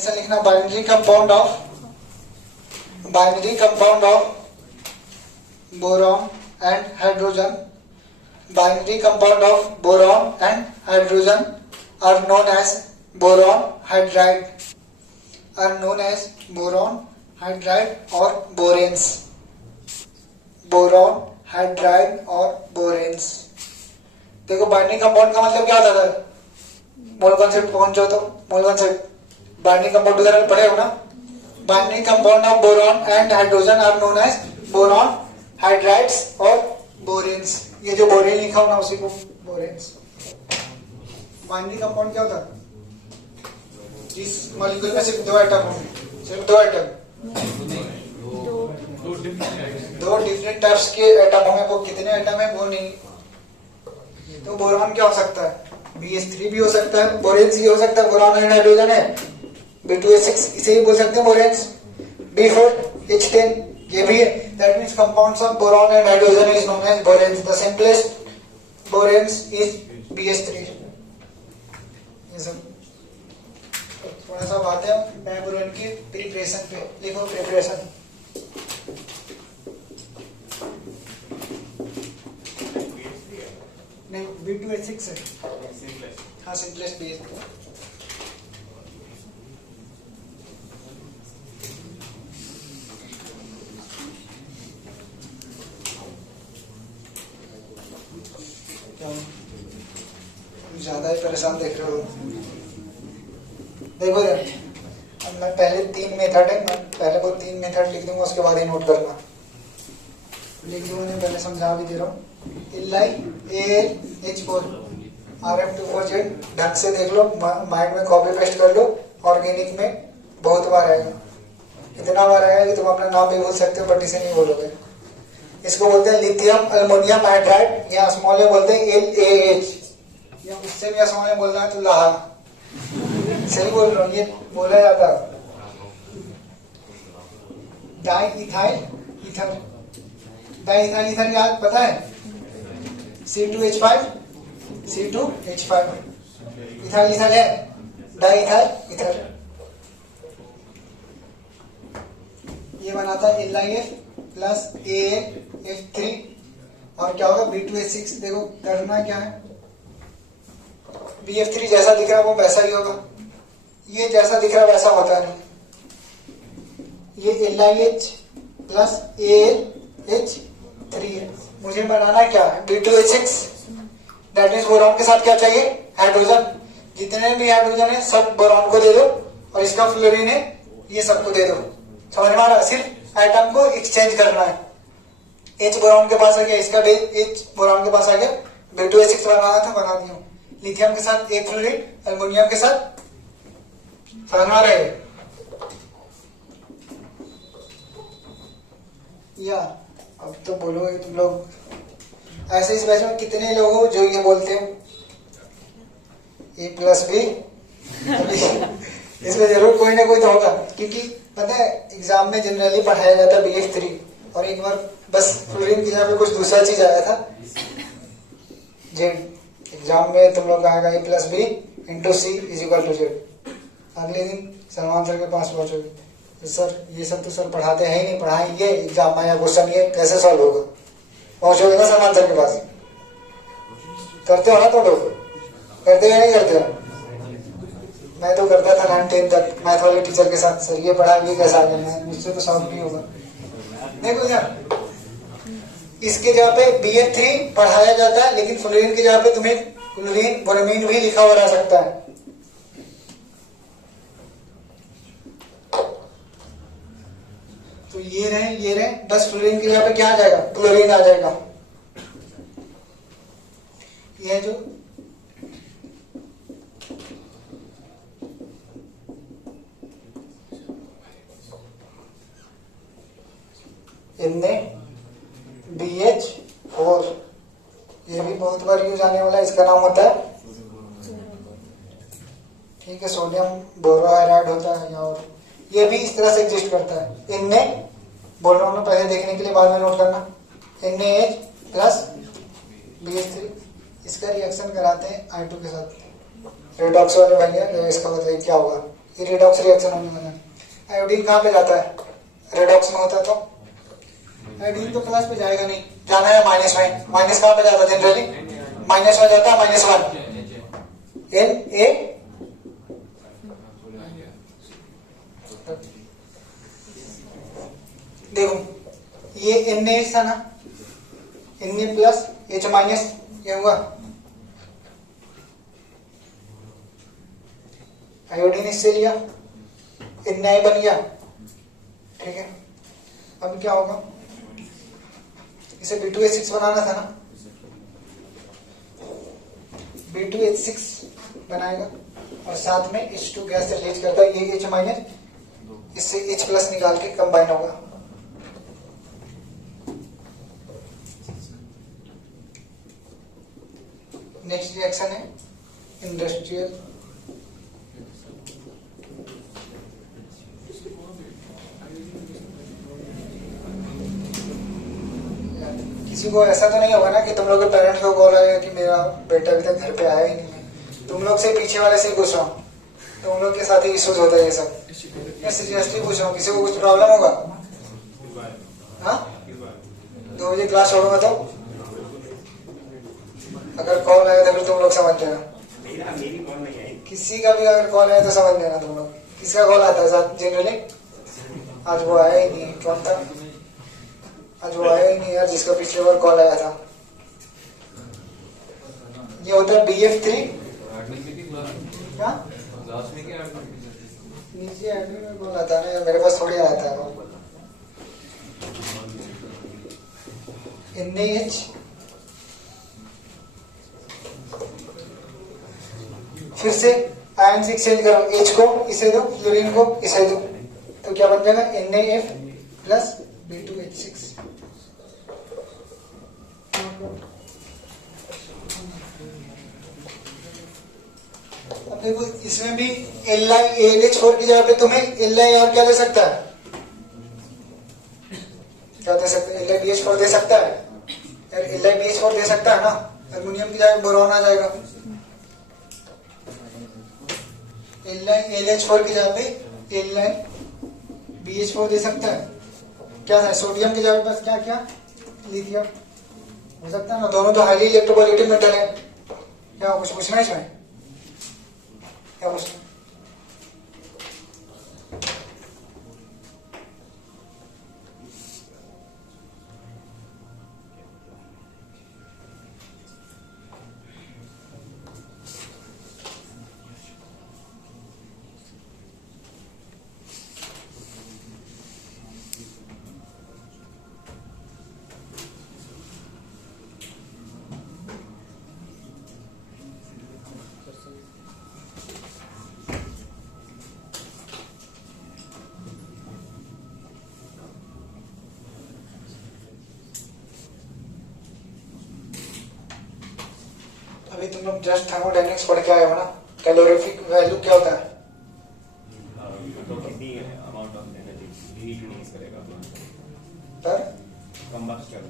ऐसा लिखना binary compound of boron and hydrogen, binary compound of boron and hydrogen are known as boron hydride, और boranes, boron hydride और बोरेन्स। देखो binding compound का मतलब क्या होता है, मोल कॉन्सेप्ट पहुंचो तो मोल कॉन्सेप्ट बाइंडिंग कंपाउंड वगैरह पढ़े हो ना। Binding compound of boron and hydrogen are known as boron hydrides और बोरेन्स। ये जो बोरेन लिखा हो ना उसी को बोरेन्स। बाइंडिंग कंपाउंड क्या होता है, जिस मॉलिक्यूल में सिर्फ दो एटम हो, सिर्फ दो एटम, दो डिफरेंट टाइप्स के एटम होंगे, वो कितने एटम है वो नहीं। तो बोरॉन क्या हो सकता है, BH3 भी हो सकता है, बोरेन्स भी हो सकता है, बोरॉन एंड हाइड्रोजन है, B2H6 इसे भी बोल सकते हैं बोरेन्स, B4H10 ये भी है। That means compounds of boron and hydrogen is known as boranes. The simplest boranes is BH3। ये सब थोड़ा सा बात है बोरॉन की प्रिपरेशन पे, लिखो प्रिपरेशन। नहीं B2H6 है, हाँ सिंपलेस्ट बेस। ज्यादा ही परेशान देख रहे हो। देखो यार, अब मैं पहले 3 मेथड है, मैं पहले वो 3 मेथड लिख दूंगा, उसके बाद ही नोट करना। लिख दूंगा, मैं पहले समझा भी दे रहा हूँ। AlH4 RF240 ढंग से देख लो, माइंड में कॉपी पेस्ट कर लो। ऑर्गेनिक में बहुत बार आएगा, इतना बार आएगा कि तुम अपना नाम भी भूल सकते हो, बट इसे नहीं बोलोगे। इसको बोलते हैं लिथियम अल्मोनियम हाइड्राइड, या स्मॉल में बोलते हैं LAH, या उससे भी स्मॉल में बोलना है तो लाहा। सही बोल रहा हूँ, ये बोला जाता है। Di ethyl ether, di ethyl ether याद पता है, C2H5 इथाइल ईथर है, डाई इथाइल ईथर। ये बनाता है LiF प्लस AlF3, और क्या होगा B2H6। देखो करना क्या है, BF3 जैसा दिख रहा है वो वैसा ही होगा, ये जैसा दिख रहा है वैसा होता नहीं। ये LiH प्लस AlH3 है, मुझे बनाना क्या है B2H6। दैट मींस बोरॉन के साथ क्या चाहिए, हाइड्रोजन। जितने भी हाइड्रोजन है सब बोरॉन को दे दो, और इसका फ्लोरीन है ये सबको दे दो। समझ में आ रहा, सिर्फ एटम को एक्सचेंज करना है। H बोरॉन के पास आ गया, इसका H बोरॉन के पास आ गया, B2H6 बनाना था बना दिया। लिथियम के साथ एक फ्लोरीन, अल्मोनियम के साथ, समझ में आ रहा है। या अब तो बोलोगे तुम लोग, ऐसे इस बैच में कितने लोग हो जो ये बोलते हैं A+B। इसमें जरूर कोई ना कोई तो होगा, क्योंकि पता है एग्जाम में जनरली पढ़ाया जाता है BF3, और एक बार बस फ्लोरीन की जगह पे कुछ दूसरा चीज आया था। जेड एग्जाम में तुम लोग आएगा A+B × C = Z। अगले दिन सलमान सर के पास पहुंचोगे, तो सर ये सब तो सर पढ़ाते हैं ही नहीं, पढ़ाएंगे एग्जाम में या क्वेश्चन ये कैसे सॉल्व होगा। पहुंचोगे ना सलमान सर के पास, करते हो ना तुम लोग, करते हो नहीं करते हो। मैं तो करता था 9-10 तक मैथ वाले टीचर के साथ, सर ये पढ़ा ये कैसा आ गया, मुझसे तो सॉल्व नहीं होगा। देखो यार, इसके जगह पे BF3 पढ़ाया जाता है, लेकिन फ्लोरीन की जगह पे तुम्हें क्लोरीन ब्रोमीन भी लिखा हुआ रह सकता है। तो ये रहे, बस फ्लोरीन की जगह पे क्या आ जाएगा, क्लोरीन आ जाएगा। ये जो इनमें BH4, ये भी बहुत बार यूज आने वाला है, इसका नाम होता है, ठीक है, सोडियम बोरोहाइड्राइड होता है, और ये भी इस तरह से एग्जिस्ट करता है। इनमें बोल रहा हूँ पहले देखने के लिए, बाद में नोट करना। NaH प्लस BH3, इसका रिएक्शन कराते हैं I2 के साथ। रेडॉक्स वाले भैया इसका बताइए क्या होगा। ये रेडॉक्स रिएक्शन होने वाला है। आयोडीन कहाँ पे जाता है? रेडॉक्स में होता है तो आयोडीन तो प्लस पे जाएगा नहीं, जाना है माइनस में। माइनस कहाँ पे जाता है जनरली? माइनस में जाता है, -1 Na। देखो ये Na था ना, Na प्लस H माइनस, ये हुआ आयोडीन, इससे लिया Na बन गया, ठीक है। अब क्या होगा, इसे B2H6 बनाना था ना, B2H6 बनाएगा और साथ में H2 गैस रिलीज करता है, ये H माइनस, इससे H प्लस निकाल के कंबाइन होगा। नेक्स्ट रिएक्शन है इंडस्ट्रियल। किसी को ऐसा तो नहीं होगा ना कि तुम लोग के पेरेंट्स को कॉल आएगा कि मेरा बेटा अभी तक घर पे आया ही नहीं है, तुम लोग से पीछे वाले से ही पूछ रहा हूँ, तुम लोग के साथ ही इश्यूज होता है ये सब। मैं सीरियसली पूछ रहा हूँ, किसी को कुछ प्रॉब्लम होगा? हाँ, 2 बजे क्लास छोड़ूंगा तो अगर कॉल आया तो फिर तुम लोग समझ लेना। किसी का भी अगर कॉल आया तो समझ लेना तुम लोग। किसका कॉल आता है साथ जनरली? आज वो आया ही नहीं, कौन था आज? वो आया ही नहीं यार, जिसका पिछले बार कॉल आया था। ये होता है BF3। क्या नीचे एडमिन में कॉल आता है ना, मेरे पास थोड़ी आया था। NaH फिर से आयन से एक्सचेंज करो, H को इसे दो, फ्लोरीन को इसे दो, तो क्या बन जाएगा? NaF plus B2H6। अब देखो इसमें भी AlH4 की जगह पे तुम्हें Li और क्या दे सकता है? क्या दे सकता है? LiBH4 दे सकता है यार, LiBH4 दे सकता है ना। एल्युमिनियम की जगह बोरॉन आ जाएगा, LiLH4 की जगह पे LiBH4 दे सकता है। क्या है? सोडियम की जगह पर क्या क्या? लिथियम हो सकता है ना। दोनों तो हाईली इलेक्ट्रोपॉजिटिव मेटल है। क्या कुछ पूछना है इसमें? क्या पूछना? अभी तुम लोग जस्ट थर्मोडायनेमिक्स पढ़ के आए हो ना। कैलोरीफिक वैल्यू क्या होता है? तो कितनी amount of energy heat release करेगा पर कंबस्शन।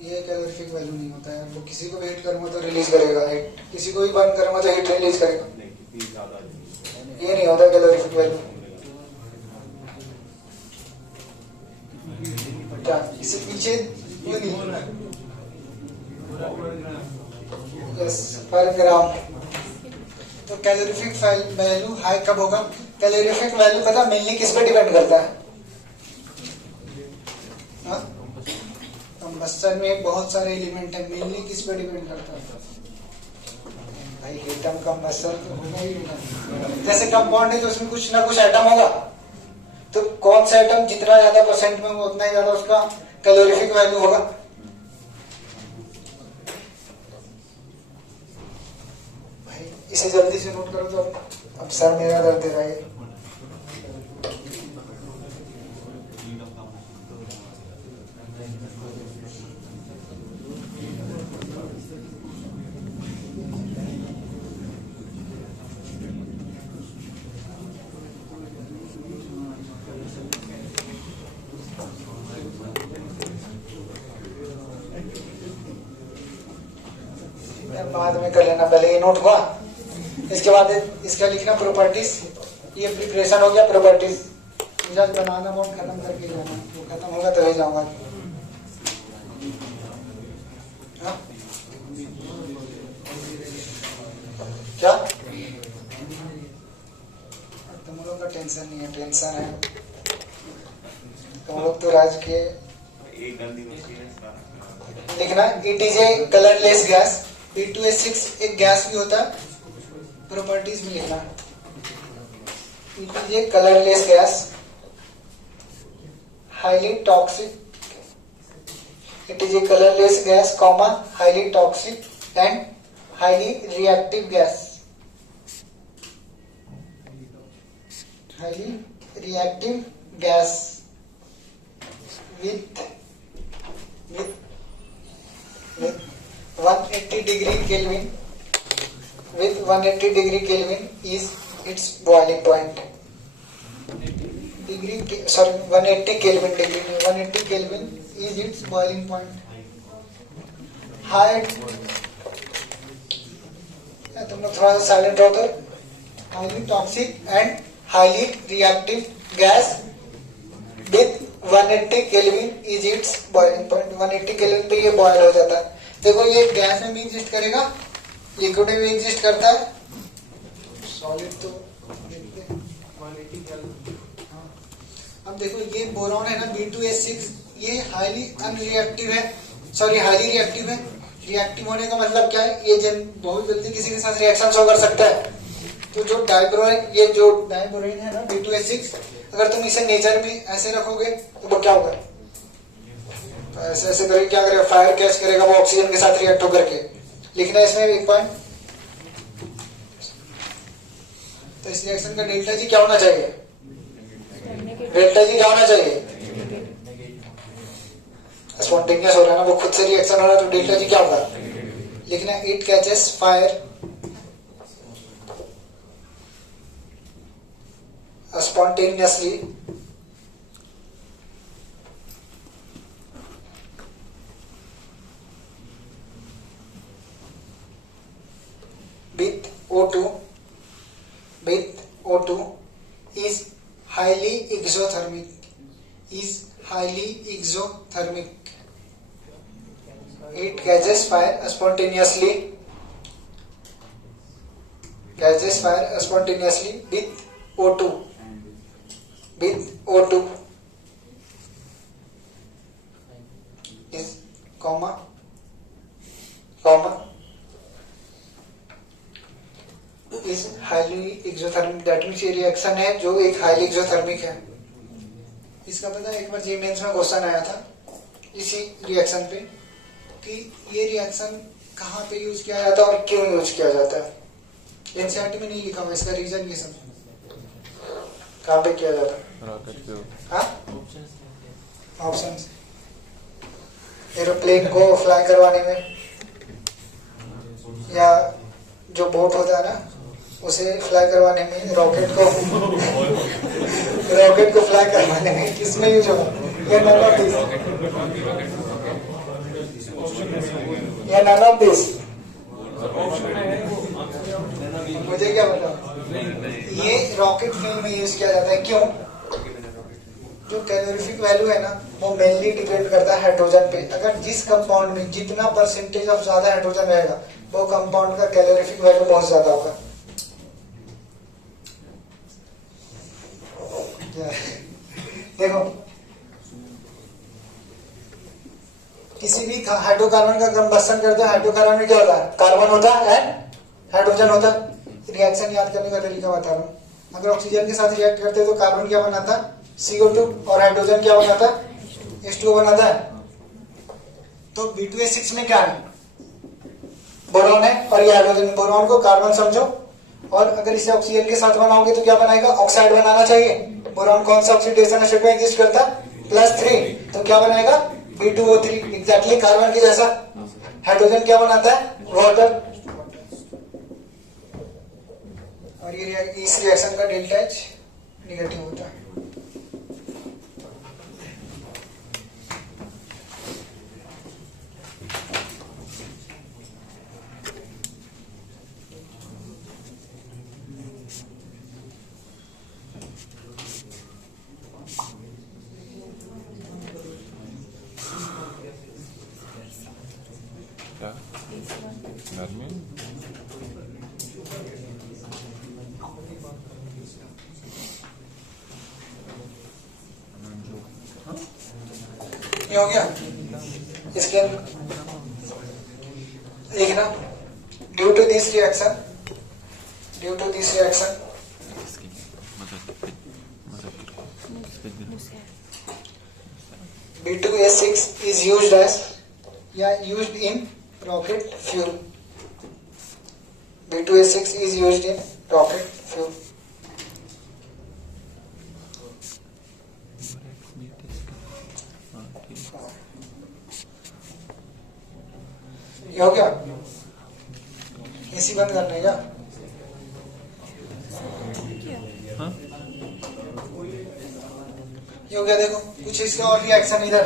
ये कैलोरीफिक वैल्यू नहीं होता है। वो किसी को हीट करूंगा तो रिलीज करेगा हीट, किसी को भी बर्न करूंगा तो हीट रिलीज करेगा। नहीं, कितनी ज्यादा ये नहीं होता कैलोरीफिक वैल्यू। क्या इससे पीछे क्यों नहीं? यस, पर ग्राम। तो कैलोरीफिक वैल्यू हाई कब होगा? कैलोरीफिक वैल्यू पता मेनली किस पे डिपेंड करता है? कंबस्टन में बहुत सारे एलिमेंट है, मेनली किस पे डिपेंड करता है? भाई एटम कंबस्टन तो होगा ही होगा। जैसे कंपाउंड है तो उसमें कुछ ना कुछ एटम होगा, तो कौन सा एटम जितना ज्यादा परसेंट में उतना ही ज्यादा उसका कैलोरीफिक वैल्यू होगा। भाई इसे जल्दी से नोट करो। तो अब सर मेरा दर्द दे रहा है। बाद में कर लेना, पहले ये नोट हुआ, इसके बाद इसका लिखना प्रॉपर्टीज ये प्रिपरेशन हो गया प्रॉपर्टीज। जस्ट बनाना मोड खत्म करके जाना, वो खत्म होगा तभी जाऊंगा। हाँ? क्या तुम लोग का टेंशन नहीं है, टेंशन है तुम लोग तो राज के। एक गंदी मशीन है इसका। लिखना it is a colourless gas. B2H6 एक गैस भी होता है, प्रॉपर्टीज में लिखना it is a colourless gas, highly toxic. It is a colourless gas comma highly toxic and highly reactive gas. Highly reactive gas with 180 degree Kelvin, with 180 degree Kelvin is its boiling point. 180 Kelvin degree, 180 Kelvin is its boiling point. High, तुम लोग थोड़ा सा silent रहो तो। highly toxic and highly reactive gas with 180 kelvin is it's boiling point. 180 kelvin पे ये boil हो जाता है। देखो ये गैस में भी एग्जिस्ट करेगा, लिक्विड में भी एग्जिस्ट करता है, सॉलिड तो देखते हैं 180 केल्विन। अब देखो ये बोरॉन है ना B2H6, ये हाईली अनरिएक्टिव है, सॉरी हाईली रिएक्टिव है। रिएक्टिव होने का मतलब क्या है, ये बहुत जल्दी किसी के साथ रिएक्शन शो कर सकता है। तो जो डाइब्रोइन, ये जो डाइब्रोइन है ना B2H6, अगर तुम इसे नेचर में ऐसे रखोगे तो वो क्या होगा, तो ऐसे ऐसे करके क्या करेगा, फायर कैच करेगा वो ऑक्सीजन के साथ रिएक्ट होकर के। लिखना है इसमें एक पॉइंट। तो इस रिएक्शन का डेल्टा जी क्या होना चाहिए, डेल्टा जी क्या होना चाहिए, स्पॉन्टेनियस हो रहा है ना, वो खुद से रिएक्शन हो रहा है तो डेल्टा जी क्या होगा। लिखना है it catches fire spontaneously with O2 is highly exothermic, it catches fire spontaneously with O2 is comma is highly exothermic। That means ये रिएक्शन है जो एक हाईली एक्सोथर्मिक है। इसका पता है एक बार जी मेंस में क्वेश्चन आया था इसी रिएक्शन पे कि ये रिएक्शन कहाँ पे यूज किया जाता है और क्यों यूज किया जाता है। एनसीईआरटी में नहीं लिखा हुआ इसका रीजन, ये सब कहाँ पे किया जाता है। ऑप्शन एरोप्लेन को फ्लाई करवाने में, या जो बोट होता है ना उसे फ्लाई करवाने में, रॉकेट को फ्लाई करवाने में, किसमें यूज होगा, या नन ऑफ दिस, मुझे क्या बताओ। ये रॉकेट फ्यूल में यूज किया जाता है। क्यों, जो कैलोरीफिक वैल्यू है ना वो मेनली डिपेंड करता है हाइड्रोजन पे। अगर जिस कंपाउंड में जितना परसेंटेज ऑफ ज्यादा हाइड्रोजन रहेगा वो कंपाउंड का कैलोरीफिक वैल्यू बहुत ज्यादा होगा। देखो किसी भी हाइड्रोकार्बन का कंबस्शन करते हैं, हाइड्रोकार्बन में क्या होता है, कार्बन होता है एंड हाइड्रोजन होता है। रिएक्शन याद करने का तरीका बता रहा हूँ। अगर ऑक्सीजन के साथ रिएक्ट करते हैं तो कार्बन क्या बनाता है, CO2, और हाइड्रोजन क्या बनाता है, H2O बनाता है। तो B2H6 में क्या है, बोरॉन है और ये हाइड्रोजन। बोरॉन को कार्बन समझो और अगर इसे ऑक्सीजन के साथ बनाओगे तो क्या बनाएगा, ऑक्साइड बनाना चाहिए। बोरॉन कौन सा ऑक्सीडेशन स्टेट में एग्जिस्ट करता है, +3, तो क्या बनाएगा B2O3, एग्जैक्टली कार्बन की जैसा। हाइड्रोजन क्या बनाता है, वाटर, और ये इस रिएक्शन का डेल्टा H नेगेटिव होता है। ये हो गया। इसके लिखना due to this reaction B2S6 is used as या used in rocket fuel. B2S6 is used in rocket fuel. ये हो गया। एसी बंद करना है क्या? ये हो गया। देखो कुछ इसका और रिएक्शन इधर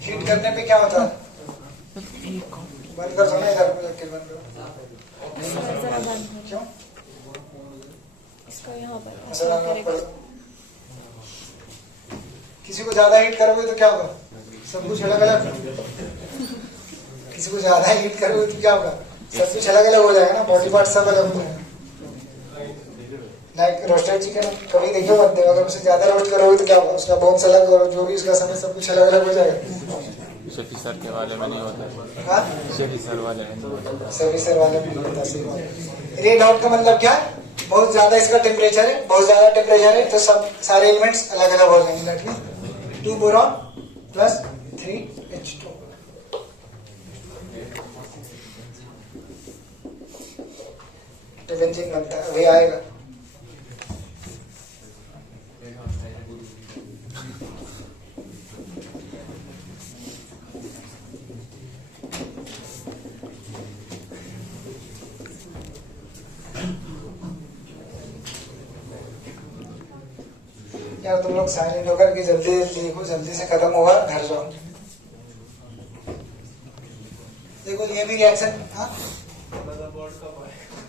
हीट करने पे क्या होता है? बंद कर दो ना इधर को, बंद करो। क्यों? इसको यहाँ पर ऐसा लगाना पड़ेगा। किसी को ज्यादा हीट करोगे तो क्या होगा? सब कुछ अलग अलग। किसी को ज्यादा हीट करोगे तो क्या होगा? सब कुछ अलग अलग हो जाएगा ना, बॉडी पार्ट सब अलग हो जाएगा। लाइक रोस्टेड चिकन कभी देखो बनते हो, अगर उसे ज्यादा रोस्ट करोगे तो क्या होगा? उसका बोन्स अलग और जो भी उसका समय सब कुछ अलग अलग हो जाएगा। शेफी सर के वाले में नहीं होता। हाँ, शेफी सर वाले में नहीं होता। सभी सर वाले में नहीं होता। सही बात। रेड हॉट का मतलब क्या है? बहुत ज्यादा इसका टेम्परेचर है, बहुत ज्यादा टेम्परेचर है तो सब सारे एलिमेंट्स अलग अलग हो जाएंगे। That means 2 boron plus 3 H2। तो बेंजीन बनता है, अभी आएगा। यार तुम लोग साइलेंट होकर के जल्दी लिखो, जल्दी से खत्म होगा, घर जाओ। देखो ये भी रिएक्शन, हाँ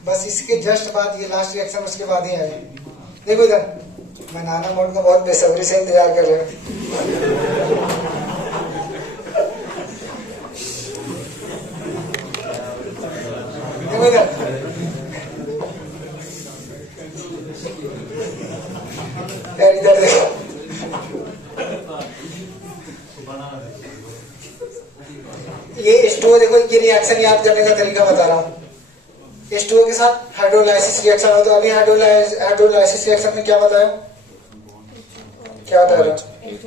बस इसके जस्ट बाद ये लास्ट रिएक्शन, उसके बाद ही आएगा। देखो इधर मैं नाना मोड का बहुत बेसब्री से इंतजार कर रहा हूँ। देखो इधर यार, इधर देखो। ये H2O, देखो ये रिएक्शन याद करने का तरीका बता रहा हूँ। H2O के साथ हाइड्रोलाइसिस रिएक्शन होता है। अभी हाइड्रोलाइसिस रिएक्शन में क्या बताया? क्या बता रहा हूँ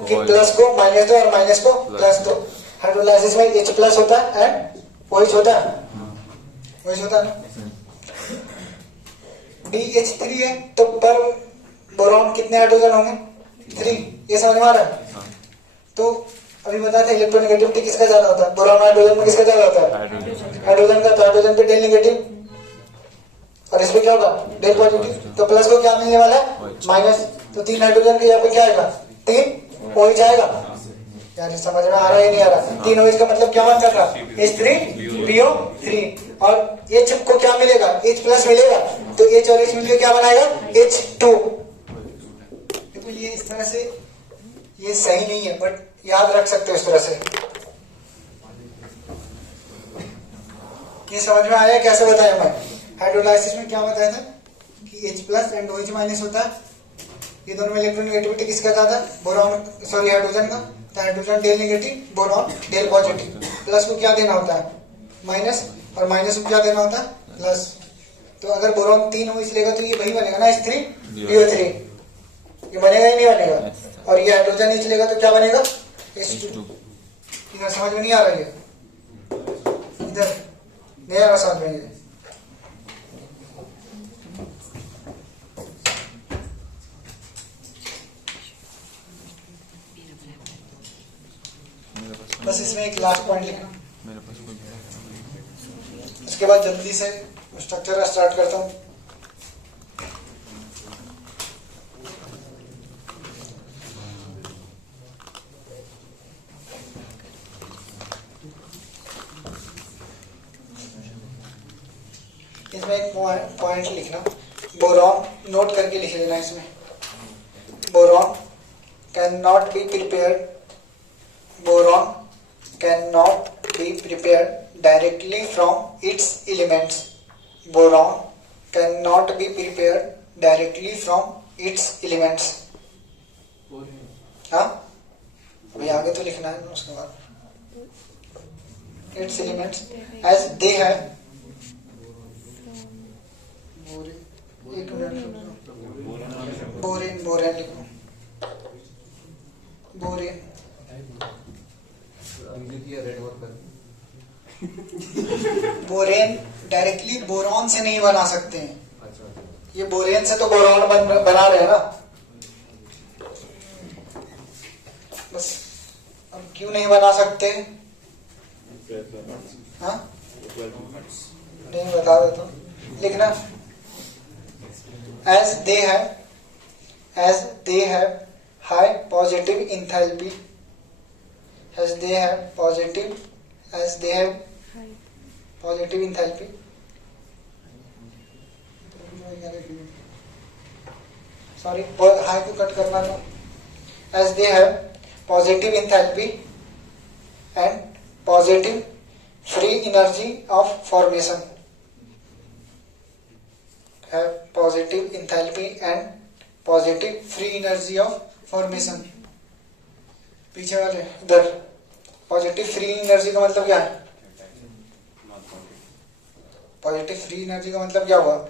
कि प्लस को माइनस दो और माइनस को प्लस दो। हाइड्रोलाइसिस में H प्लस होता है एंड OH होता है, OH होता है ना। BH3 है तो पर बोरॉन कितने हाइड्रोजन होंगे? 3। ये समझ में आ रहा है? तो अभी बताया था इलेक्ट्रोनेगेटिविटी किसका ज्यादा होता है? बोरॉन हाइड्रोजन में किसका ज्यादा होता है? हाइड्रोजन का। तो हाइड्रोजन पे डेल नेगेटिव और इसमें क्या होगा? Del positive. तो प्लस को क्या मिलने वाला है? माइनस। तो 3 हाइड्रोजन के यहाँ पे क्या आएगा? 3 OH आएगा। यार समझ में आ रहा है नहीं आ रहा? 3 OH का मतलब क्या बन कर रहा? H3PO3 और H को क्या मिलेगा? H प्लस मिलेगा। तो H और H मिलकर क्या बनाएगा? H2। तो ये इस तरह से ये सही नहीं है, बट याद रख सकते हो इस तरह से। ये समझ में आया कैसे बताया मैं? हाइड्रोलाइसिस में क्या बताया था कि H plus and OH minus होता है। ये दोनों में इलेक्ट्रोनेगेटिविटी किसका ज्यादा? बोरॉन, सॉरी हाइड्रोजन का। तो hydrogen del negative, boron del positive. Plus को क्या देना होता है? माइनस, और माइनस को क्या देना होता है? प्लस। तो अगर बोरॉन 3 OH लेगा तो ये वही बनेगा ना, H3PO3। ये बनेगा ही नहीं बनेगा। और ये हाइड्रोजन H लेगा तो क्या बनेगा? H2। इधर समझ में नहीं आ रहा है? इधर नहीं आ रहा समझ में? बस इसमें एक लास्ट पॉइंट लिखना, उसके बाद जल्दी से स्ट्रक्चर स्टार्ट करता हूँ। इसमें एक पॉइंट लिखना, बोरॉन नोट करके लिख लेना। इसमें boron can not be prepared, boron can not be prepared directly from its elements. Boron can not be prepared directly from its elements. हाँ अभी आगे तो लिखना है उसके बाद इट्स एलिमेंट्स एज दे है एक मिनट बोरेन बोरेन लिखो बोरेन बोरेन डायरेक्टली बोरॉन से नहीं बना सकते हैं। ये बोरेन से तो बोरॉन बना रहे हैं ना। बस अब क्यों नहीं बना सकते? हाँ नहीं बता दे तो लिखना as they have high positive enthalpy as they have positive enthalpy sorry high को कट करना था as they have positive enthalpy and positive free energy of formation have positive enthalpy and positive free energy of formation पीछे वाले इधर positive free energy का मतलब क्या है? पॉजिटिव फ्री एनर्जी का मतलब क्या हुआ?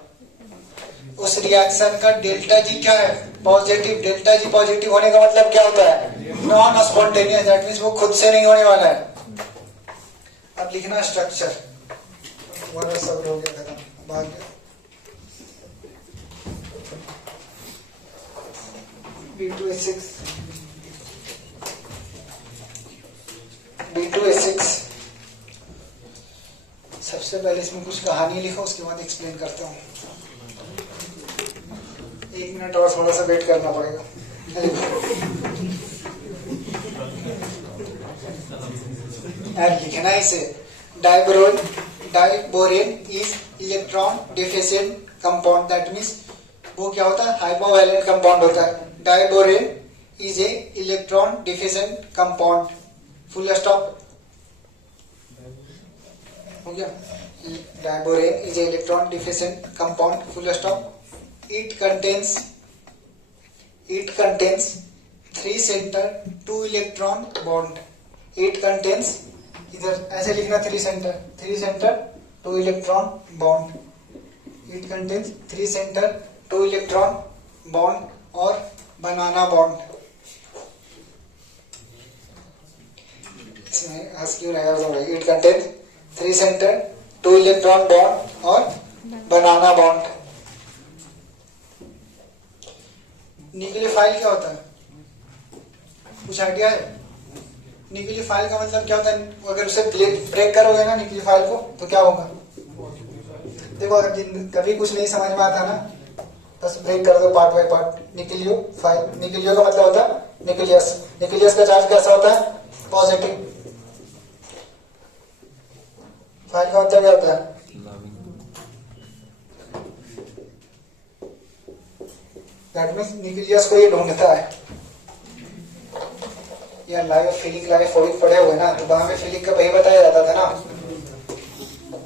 उस रिएक्शन का डेल्टा जी क्या है? पॉजिटिव। डेल्टा जी पॉजिटिव होने का मतलब क्या होता है? नॉन स्पॉन्टेनियस, दैट मींस वो खुद से नहीं होने वाला है। अब लिखना स्ट्रक्चर, तुम्हारा सब हो गया खत्म, भाग गया। B2H6 सबसे पहले इसमें कुछ कहानी लिखो, उसके बाद एक्सप्लेन करता हूँ। 1 मिनट और थोड़ा सा वेट करना पड़ेगा। लिखना इसे diborane is electron deficient compound, that means वो क्या होता है? हाइपोवैलेंट कंपाउंड होता है। Diborane is a electron deficient compound, full stop हो गया। Diborane is a electron deficient compound, full stop. It contains 3 centre 2 electron bond. It contains, इधर ऐसे लिखना 3 centre 2 electron bond. It contains 3 centre 2 electron bond और बनाना bond. इसमें हंस क्यों रहा है? It contains 3 centre 2 electron bond और बनाना बॉन्ड। न्यूक्लियोफाइल क्या होता है? कुछ आइडिया है? न्यूक्लियोफाइल का मतलब क्या होता है? अगर उसे ब्रेक करोगे ना न्यूक्लियोफाइल को, तो क्या होगा? देखो अगर कभी कुछ नहीं समझ में आता ना, बस ब्रेक कर दो part by part. Nucleophile, nucleo का मतलब होता है न्यूक्लियस। न्यूक्लियस का चार्ज कैसा होता है? पॉजिटिव। फाइल का मतलब क्या होता है? दैट मीन्स न्यूक्लियस को ये ढूंढता है। यार लाइफोबिक पढ़े हुए ना, तो वहां में फिलिक का वही बताया जाता था ना।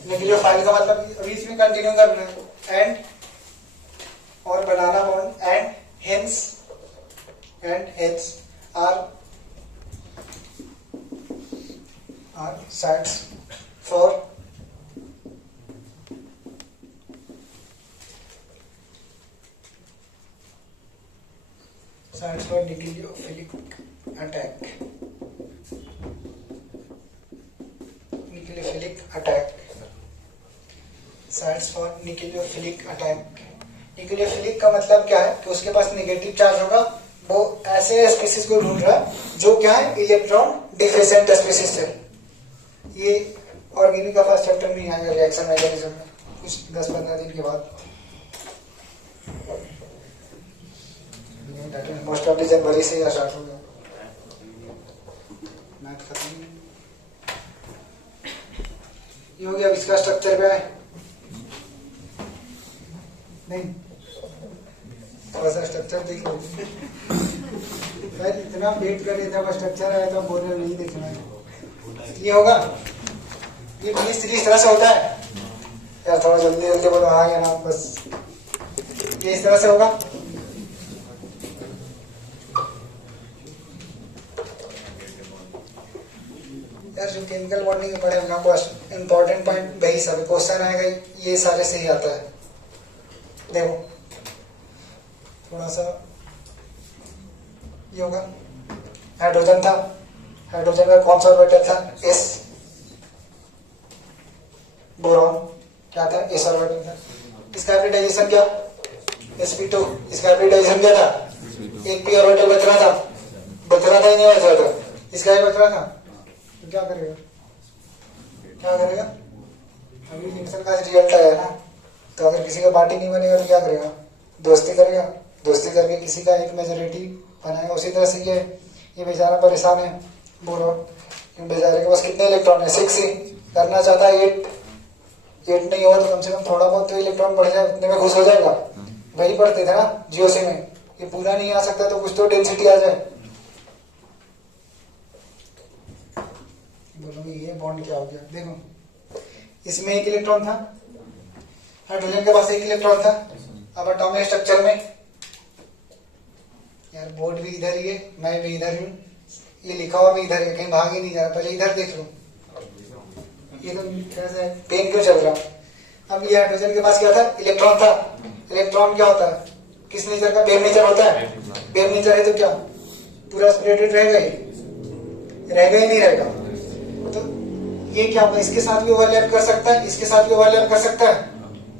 न्यूक्लियोफाइल का मतलब अभी इसमें कंटिन्यू कर रहे हैं। एंड और बनाना bond and hence are sites for nucleophilic attack. Sites for nucleophilic attack. Nucleophilic का मतलब क्या है? कि उसके पास नेगेटिव चार्ज होगा। वो ऐसे स्पीसीज को ढूंढ रहा है जो क्या है? इलेक्ट्रॉन डिफिशिएंट स्पीसीज है। ये ऑर्गेनिक का फर्स्ट चैप्टर में आएगा, रिएक्शन मैकेनिज्म में, कुछ 10-15 दिन के बाद। मोस्ट ऑफ जनवरी से ही स्टार्ट हो गया। मैथ खत्म ये हो गया। अब इसका स्ट्रक्चर पे है नहीं, थोड़ा सा स्ट्रक्चर देख लो। शायद इतना वेट कर रहे थे, स्ट्रक्चर आया तो बोल रहे नहीं देखना है। ये होगा, ये इस तरह से होता है यार। थोड़ा जल्दी जल्दी बोलो हाँ या ना, बस ये इस तरह से होगा। केमिकल बॉन्डिंग पढ़े होंगे आपको, इंपॉर्टेंट पॉइंट वही सब क्वेश्चन आएगा, ये सारे से ही आता है। देखो थोड़ा सा ये होगा, हाइड्रोजन था, हाइड्रोजन का कौन सा ऑर्बिटल था, एस। बोरॉन क्या था, एस ऑर्बिटल था। इसका हाइब्रिडाइजेशन क्या, sp2। इसका हाइब्रिडाइजेशन क्या था, एक पी ऑर्बिटल बच रहा था ही नहीं बच रहा था, इसका ही बच रहा था। तो क्या करेगा, क्या करेगा, अभी रिएक्शन का रिजल्ट आया ना, तो अगर किसी का पार्टी नहीं बनेगा तो क्या करेगा, दोस्ती करेगा, दोस्ती करके किसी का एक मेजोरिटी बनाएगा। उसी तरह से ये बेचारा परेशान है बोरॉन, बेचारे के पास कितने इलेक्ट्रॉन है, 6 ही, करना चाहता है 8 नहीं हो तो कम से कम थोड़ा बहुत तो इलेक्ट्रॉन बढ़ जाए, उतने में खुश हो जाएगा। वही पढ़ते थे ना जीओसी में, ये पूरा नहीं आ सकता तो कुछ तो डेंसिटी आ जाए। बोलोगे ये बॉन्ड क्या हो गया, देखो इसमें एक इलेक्ट्रॉन था, हाइड्रोजन के पास एक इलेक्ट्रॉन था। अब एटॉमिक स्ट्रक्चर में, यार बोर्ड भी इधर ही है, मैं भी इधर हूँ, ये लिखा हुआ भी इधर है, कहीं भाग ही नहीं जा रहा, पहले इधर देख लो, ये तो कैसे पेन क्यों चल रहा। अब ये हाइड्रोजन के पास क्या था, इलेक्ट्रॉन था। इलेक्ट्रॉन क्या होता है, किस नेचर का, बेम नेचर होता है। बेम नेचर है तो क्या पूरा स्प्रेडेड रहेगा ही, रहेगा ही नहीं रहेगा। तो ये क्या होगा, इसके साथ भी ओवरलैप कर सकता है, इसके साथ भी ओवरलैप कर सकता है,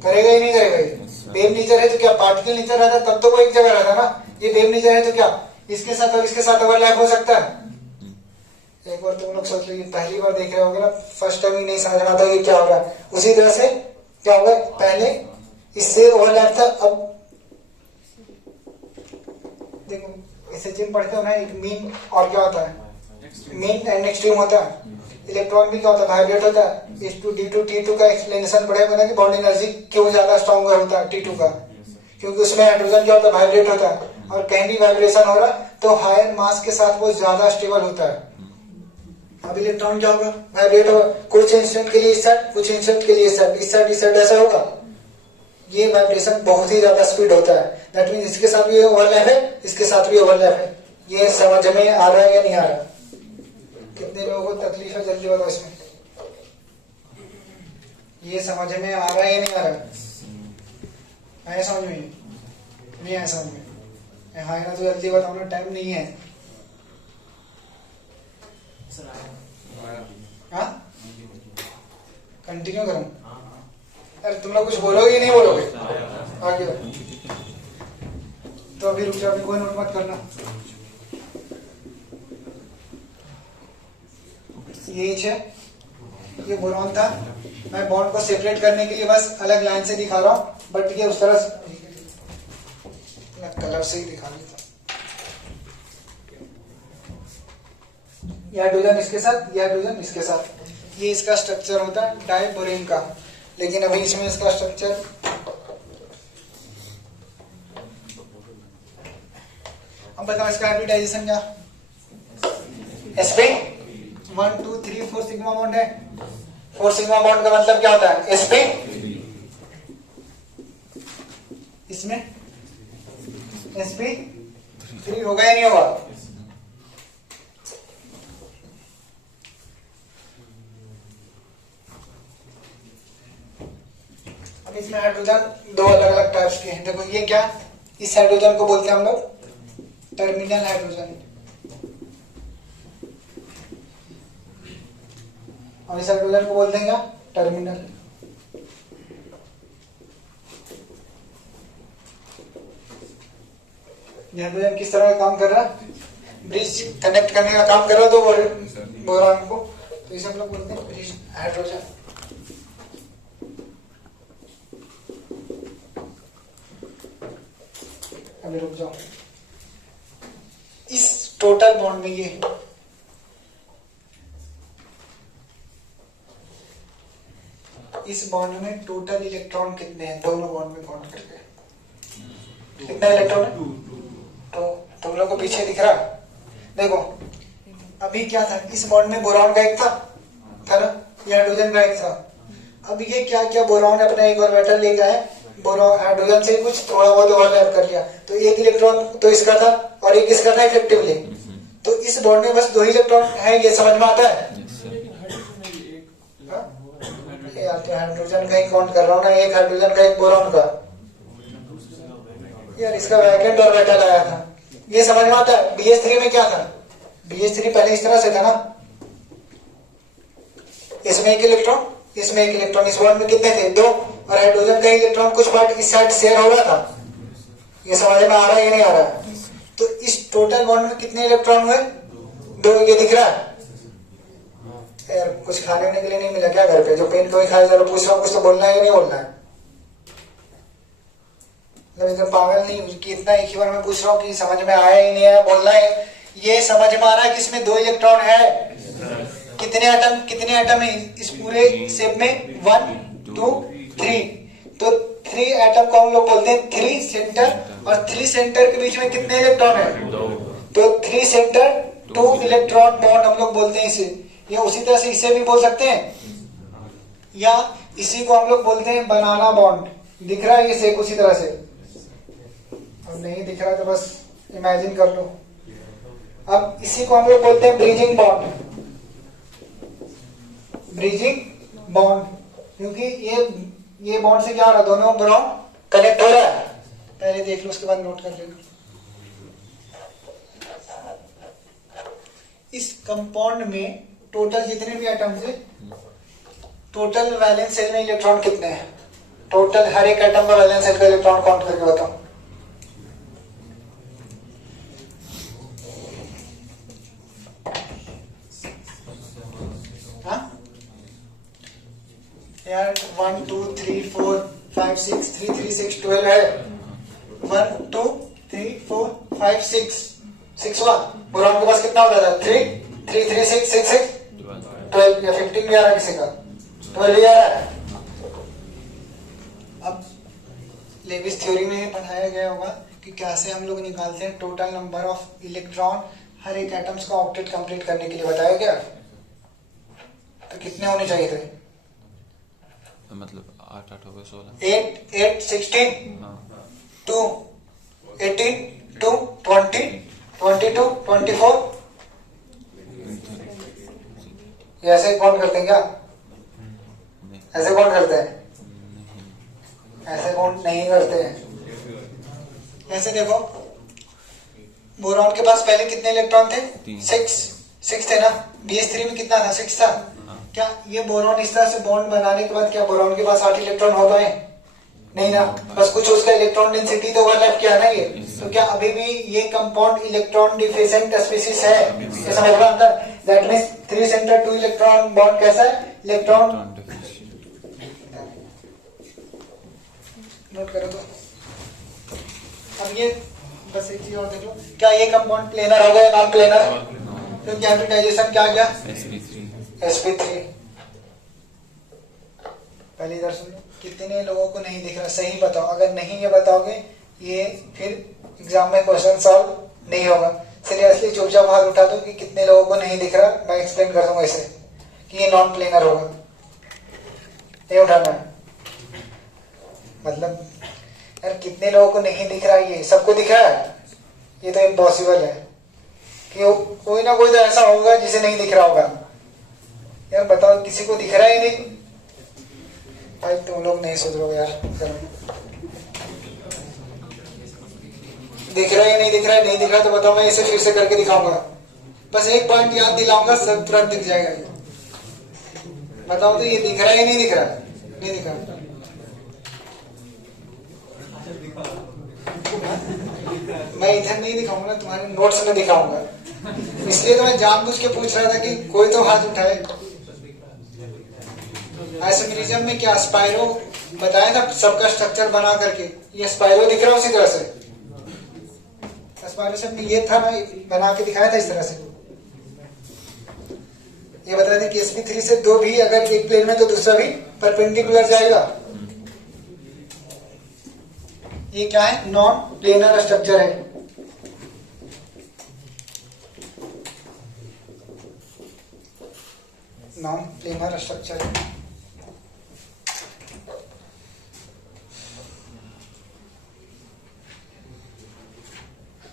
करेगा ही नहीं करेगा ये। बेम नेचर है तो क्या पार्टिकल नेचर रहता तब तो वो एक जगह रहता ना, ये बेम नेचर है तो क्या इसके साथ और इसके साथ ओवरलैप हो सकता है। एक बार तुम लोग सोच लो, ये पहली बार देख रहे होगे ना, फर्स्ट टाइम ही नहीं समझ में आता ये क्या होगा। उसी तरह से क्या होगा, पहले इससे ओवरलैप था, अब देखो इसे जिम पढ़ते हो ना, एक मीन और क्या होता है, मीन एंड एक्सट्रीम होता है। इलेक्ट्रॉन भी क्या होता है, वाइब्रेट होता है। S2D2 T2 का एक्सप्लेनेशन पढ़ेगा ना कि बॉन्ड एनर्जी क्यों ज्यादा स्ट्रॉन्गर होता है T2 का, क्योंकि उसमें हाइड्रोजन क्या होता है, वाइब्रेट होता है, और कहीं भी वाइब्रेशन हो रहा तो हायर मास के साथ वो ज्यादा स्टेबल होता है। अब इलेक्ट्रॉन क्या होगा, वाइब्रेट होगा, कुछ इंस्टेंट के लिए इस साइड, कुछ इंस्टेंट के लिए इस साइड, इस साइड इस साइड, ऐसा होगा। ये वाइब्रेशन बहुत ही ज्यादा स्पीड होता है। दैट मीन इसके साथ भी ओवरलैप है, इसके साथ भी ओवरलैप है। ये समझ में आ रहा है या नहीं आ रहा, कितने लोगों को तकलीफ है जल्दी बताओ इसमें, ये समझ में आ रहा है या नहीं आ रहा, आया समझ में, नहीं आया समझ में, हाँ ना तो जल्दी बताओ ना, टाइम नहीं है। हाँ कंटिन्यू करूं, अरे तुम लोग कुछ बोलोगे नहीं बोलोगे, आगे तो अभी रुक जाओ, अभी कोई नोट मत करना। ये है, ये बोरॉन था। मैं बॉन्ड को सेपरेट करने के लिए बस अलग लाइन से दिखा रहा हूं, बट ये उस तरह कलर से ही दिखा देता। ये हाइड्रोजन इसके साथ, ये हाइड्रोजन इसके साथ, ये इसका स्ट्रक्चर होता है डाइबोरेन का, लेकिन अभी इसमें इसका स्ट्रक्चर अब बताओ इसका हाइब्रिडाइजेशन क्या, sp 1 2 3 4 सिग्मा बॉन्ड है। 4 सिग्मा बॉन्ड का मतलब क्या होता है, sp, इसमें sp3 होगा या नहीं होगा, अब इसमें हाइड्रोजन दो अलग अलग टाइप्स के हैं। देखो ये क्या, इस हाइड्रोजन को बोलते हैं हम लोग टर्मिनल हाइड्रोजन, और इस हाइड्रोजन को बोलते हैं क्या, टर्मिनल। हाइड्रोजन किस तरह का काम कर रहा है, ब्रिज कनेक्ट करने का काम कर रहा है दो बोरॉन को, तो इसे हम लोग बोलते हैं ब्रिज हाइड्रोजन। अभी रुक जाओ, इस टोटल बॉन्ड में ये इस बॉन्ड में टोटल इलेक्ट्रॉन कितने हैं, दोनों बॉन्ड में काउंट करके कितना इलेक्ट्रॉन है, तो तुम लोग को पीछे दिख रहा, देखो अभी क्या था, इस बॉन्ड में बोरॉन का एक था ना, ये हाइड्रोजन का एक था। अब ये क्या क्या बोरॉन अपना एक ऑर्बिटल ले गया है, बोरॉन हाइड्रोजन से कुछ थोड़ा बहुत ओवरलैप कर लिया, तो एक इलेक्ट्रॉन तो इसका था और एक इसका था इफेक्टिवली, तो इस बॉन्ड में बस 2 इलेक्ट्रॉन है, ये समझ में आता है। यार, तो हाइड्रोजन का ही काउंट कर रहा हूँ ना, एक हाइड्रोजन का एक बोरॉन का। यार इसका वैकेंट ऑर्बिटल आया था, ये समझ में आता है। BH3 में क्या था, BH3 पहले इस तरह से था ना, इसमें एक इलेक्ट्रॉन, इसमें एक इलेक्ट्रॉन, इस बॉन्ड में कितने थे, 2, और हाइड्रोजन का इलेक्ट्रॉन कुछ पार्ट इस साइड शेयर हो रहा था। ये समझ में आ रहा है या नहीं आ रहा है? तो इस टोटल बॉन्ड में कितने इलेक्ट्रॉन हुए, 2, ये दिख रहा है। यार कुछ खाने के लिए नहीं मिला क्या घर पे, जो पेन कोई खाया जा रहा, पूछ रहा हूँ, कुछ तो बोलना है या नहीं बोलना है? मतलब इतना पागल नहीं हूँ कि इतना एक ही बार मैं पूछ रहा हूँ कि समझ में आया ही नहीं आया, बोलना है। ये समझ में आ रहा है कि इसमें 2 इलेक्ट्रॉन है। कितने एटम है इस पूरे शेप में, 1 2 3। तो 3 एटम को हम लोग बोलते हैं 3 सेंटर, और 3 सेंटर के बीच में कितने इलेक्ट्रॉन है, तो 3 सेंटर 2 इलेक्ट्रॉन बॉन्ड हम लोग बोलते हैं इसे। या उसी तरह से इसे भी बोल सकते हैं, या इसी को हम लोग बोलते हैं बनाना बॉन्ड। दिख रहा है ये शेप उसी तरह से, और नहीं दिख रहा तो बस इमेजिन कर लो। अब इसी को हम लोग बोलते हैं ब्रिजिंग बॉन्ड, ब्रिजिंग बॉन्ड, क्योंकि ये बॉन्ड से क्या हो रहा है, दोनों बॉन्ड कनेक्ट हो रहा है। पहले देख लो, उसके बाद नोट कर लेना। इस कंपाउंड में टोटल जितने भी एटम थे, टोटल वैलेंस सेल में इलेक्ट्रॉन कितने हैं, टोटल हर एक एटम का वैलेंस सेल का इलेक्ट्रॉन काउंट करके बताओ। हाँ यार 1 2 3 4 5 6 3 3 6 12 है। 1 2 3 4 5 6 6वां बोरॉन के पास कितना होता था, 3 3 3 6 6 6 12 या 15 भी आ रहा है, किसी का 12 भी आ रहा है। अब लेविस थ्योरी में पढ़ाया गया होगा कि कैसे हम लोग निकालते हैं टोटल नंबर ऑफ इलेक्ट्रॉन हर एक एटम्स का ऑक्टेट कंप्लीट करने के लिए, बताया गया। तो कितने होने चाहिए थे, मतलब 8 8 हो गए 16, 8 8 16 2 18 2 20 22 24। ये ऐसे काउंट करते हैं क्या, ऐसे काउंट करते हैं, ऐसे काउंट नहीं करते हैं। ऐसे देखो, बोरॉन के पास पहले कितने इलेक्ट्रॉन थे, 6 थे ना। BH3 में कितना था, 6 था। क्या ये बोरॉन इस तरह से बॉन्ड बनाने के बाद क्या बोरॉन के पास 8 इलेक्ट्रॉन हो गए, नहीं ना, बस कुछ उसका इलेक्ट्रॉन डेंसिटी तो ओवरलैप किया ना ये। तो क्या अभी भी ये कंपाउंड इलेक्ट्रॉन डिफिशिएंट स्पीशीज है, ये समझ में आता है। That means 3 centre 2 electron bond कैसा है, इलेक्ट्रॉन। नोट करो तो। अब ये बस एक चीज और देख लो, क्या ये कंपाउंड प्लेनर हो गया, नॉन प्लेनर, क्योंकि हाइब्रिडाइजेशन क्या गया, sp3। पहले इधर सुन लो, कितने लोगों को नहीं दिख रहा, सही बताओ। अगर नहीं ये बताओगे, ये फिर एग्जाम में क्वेश्चन सॉल्व नहीं होगा। सीरियसली चुपचाप हाथ उठा दो कि कितने लोगों को नहीं दिख रहा, मैं एक्सप्लेन कर दूंगा इसे कि ये नॉन प्लेनर होगा। ये उठाना है, मतलब यार कितने लोगों को नहीं दिख रहा, ये सबको दिख रहा है, ये तो इम्पॉसिबल है कि कोई ना कोई तो ऐसा होगा जिसे नहीं दिख रहा होगा। यार बताओ, किसी को दिख रहा ही नहीं भाई, तुम लोग नहीं सुधरोगे यार। दिख रहा है नहीं दिख रहा है, नहीं दिख रहा तो बताओ, मैं इसे फिर से करके दिखाऊंगा। बस एक पॉइंट याद दिलाऊंगा, सब तुरंत दिख जाएगा। बताओ तो ये दिख रहा है नहीं दिख रहा, नहीं दिख रहा। मैं इधर नहीं दिखाऊंगा ना, तुम्हारे नोट्स में दिखाऊंगा। इसलिए तो मैं जानबूझ के पूछ रहा था कि कोई तो हाथ उठाए। आइसोमेरिज्म में क्या स्पाइरो बताया था, सबका स्ट्रक्चर बना करके, ये स्पाइरो दिख रहा है उसी तरह से। स्पाइरो में ये था ना, बना के दिखाया था इस तरह से। ये बताया था कि sp3 से 2 भी अगर एक प्लेन में तो दूसरा भी परपेंडिकुलर जाएगा। ये क्या है, नॉन प्लेनर स्ट्रक्चर है। नॉन प्लेनर स्ट्रक्चर है।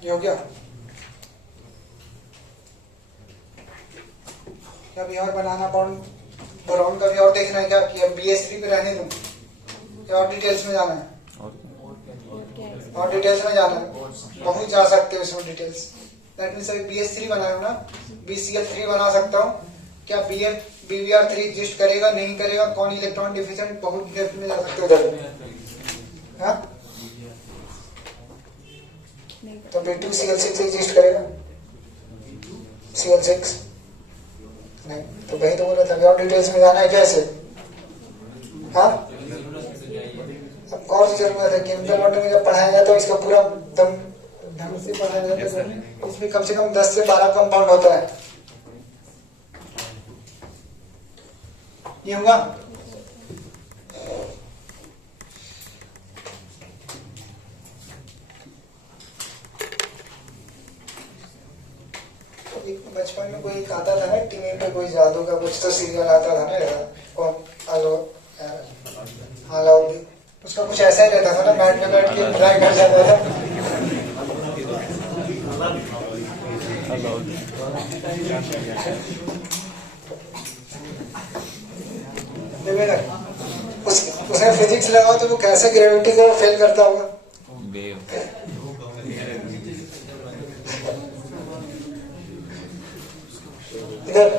ये हो गया। क्या भी और बनाना बॉन्ड बोरॉन का भी और देखना है क्या कि अब BH3 पे रहने दूं या और डिटेल्स में जाना है? और डिटेल्स में जाना है, बहुत जा सकते हो इसमें डिटेल्स। दैट मीन्स अभी BH3 बनाया हूं ना, BCl3 बना सकता हूं क्या? BBr3 एग्जिस्ट करेगा नहीं करेगा, कौन इलेक्ट्रॉन डिफिशिएंट, बहुत डेप्थ में जा सकते हो उधर। हाँ तो B2Cl6 एग्जिस्ट करेगा, Cl6 नहीं, तो वही तो बोल रहा था, और डिटेल्स में जाना है कैसे? हाँ अब कौन सी जरूरत है? केमिकल बॉन्डिंग में जब पढ़ाया जाता है इसका पूरा दम ढंग से पढ़ाया जाता है, इसमें कम से कम 10 से 12 कंपाउंड होता है। ये होगा बचपन में कोई आता था ना टीवी पे, कोई जादू का कुछ तो सीरियल आता था ना ऐसा, कौन हेलो हेलो, उसका कुछ ऐसा ही रहता था ना, बैठ में बैठ के ट्राई कर जाता था। उसने फिजिक्स लगाओ तो वो कैसे ग्रेविटी को फेल करता होगा? इधर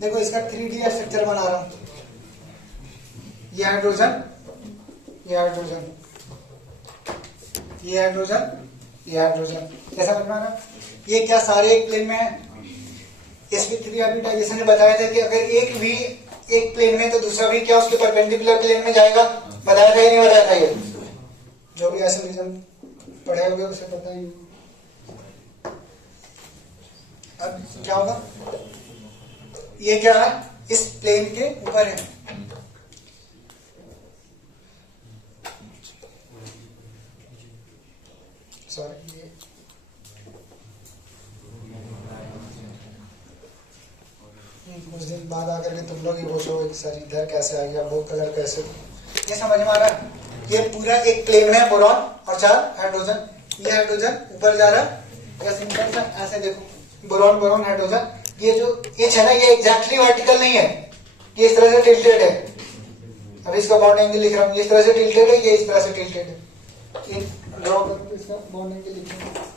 देखो, इसका 3D स्ट्रक्चर बना रहा हूं। ये हाइड्रोजन, ये हाइड्रोजन, ये हाइड्रोजन, ये हाइड्रोजन, कैसा बन रहा? ये क्या सारे एक प्लेन में है? sp3 अभी डाइजेशन ने बताया था कि अगर एक भी एक प्लेन में तो दूसरा भी क्या उसके परपेंडिकुलर प्लेन में जाएगा, बताया था या नहीं बताया था? ये जो भी ऐसे रीजन पढ़े होंगे उसे पता ही। अब क्या होगा? ये क्या है? इस प्लेन के ऊपर है, सॉरी कुछ दिन बाद आकर के तुम लोग ही पूछोगे सर इधर कैसे आ गया, वो कलर कैसे? ये समझ में आ रहा है? ये पूरा एक प्लेन है, बोरॉन और 4 हाइड्रोजन, ये हाइड्रोजन ऊपर जा रहा है या सिंपल सा ऐसे देखो, बोरॉन बोरॉन हाइड्रोजन। ये जो एच है ना, ये एग्जैक्टली वर्टिकल नहीं है, ये इस तरह से टिल्टेड है। अब इसका बॉन्ड एंगल लिख रहा हूँ, ये इस तरह से टिल्टेड है, ये इस तरह से टिल्टेड है। ये ड्रॉ करके इसका बॉन्ड एंगल लिखूंगा।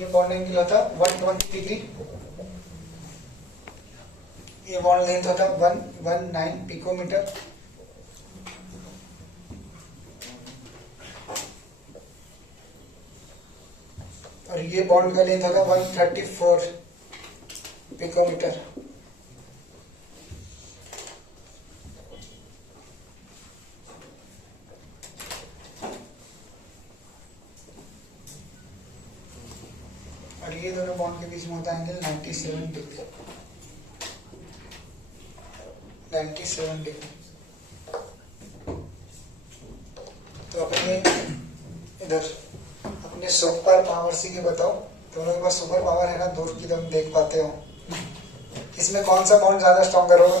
ये बॉन्ड एंगल होता 120 डिग्री, ये बॉन्ड लेंथ होता 119 पिकोमीटर, और ये बॉन्ड का लेंथ होगा 134 पिकोमीटर। और ये दोनों बॉन्ड के बीच में होता है एंगल 97 डिग्री, 97 डिग्री। तो अपने इधर अपने सुपर पावर से ये बताओ, दोनों के पास सुपर पावर है ना, दूर की तुम देख पाते हो, इसमें कौन सा बॉन्ड ज्यादा स्ट्रॉन्गर होगा?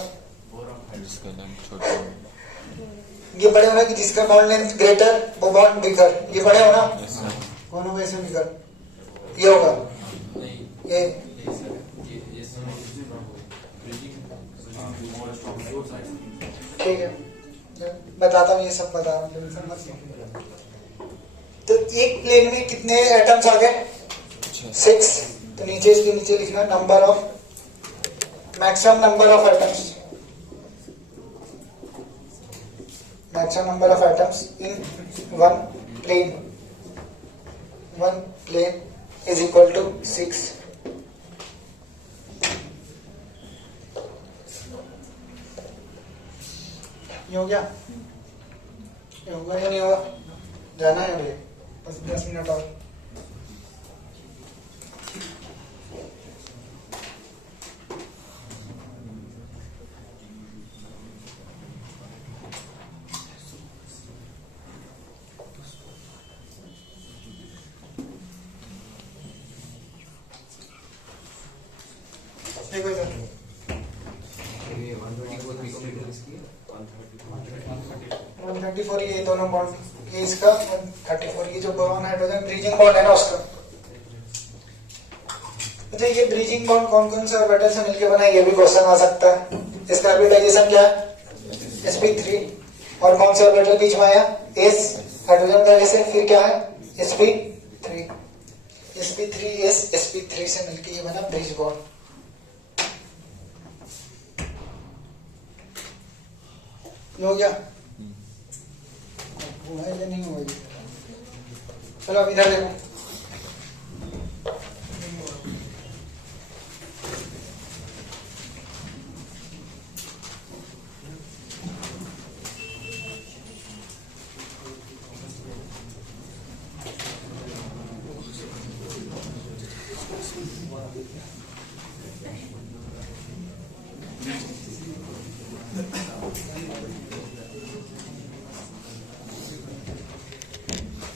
ये बड़े होना कि जिसका बॉन्ड लेंथ ग्रेटर वो बॉन्ड बिगर, ये बड़े होना कौन होगा इसमें बिगर? ये होगा ये ठीक है, बताता हूँ, ये सब बता रहा हूँ। तो एक प्लेन में कितने एटम्स आ गए? 6। तो नीचे इसके नीचे लिखना number of maximum number of atoms, maximum number of atoms in one plane is equal to 6। ये हो गया? ये होगा या नहीं होगा? जाना है भैया, बस 10 मिनट और। देखो इधर, 154 ये दोनों बॉन्ड, ये इसका 134, ये जो बोरॉन हाइड्रोजन ब्रीजिंग बॉन्ड है ना उसका। अच्छा ये ब्रीजिंग बॉन्ड कौन कौन से ऑर्बिटल से मिलकर बना है, ये भी क्वेश्चन आ सकता है। इसका हाइब्रिडाइजेशन क्या है, sp3, और कौन से ऑर्बिटल बीच में आया, s हाइड्रोजन का s है, फिर क्या है sp3, sp3s sp3 से मिलकर ये बना ब्रिज बॉन्ड। ये हो गया, हुआ है या नहीं हुआ ये? चलो अब इधर देखो,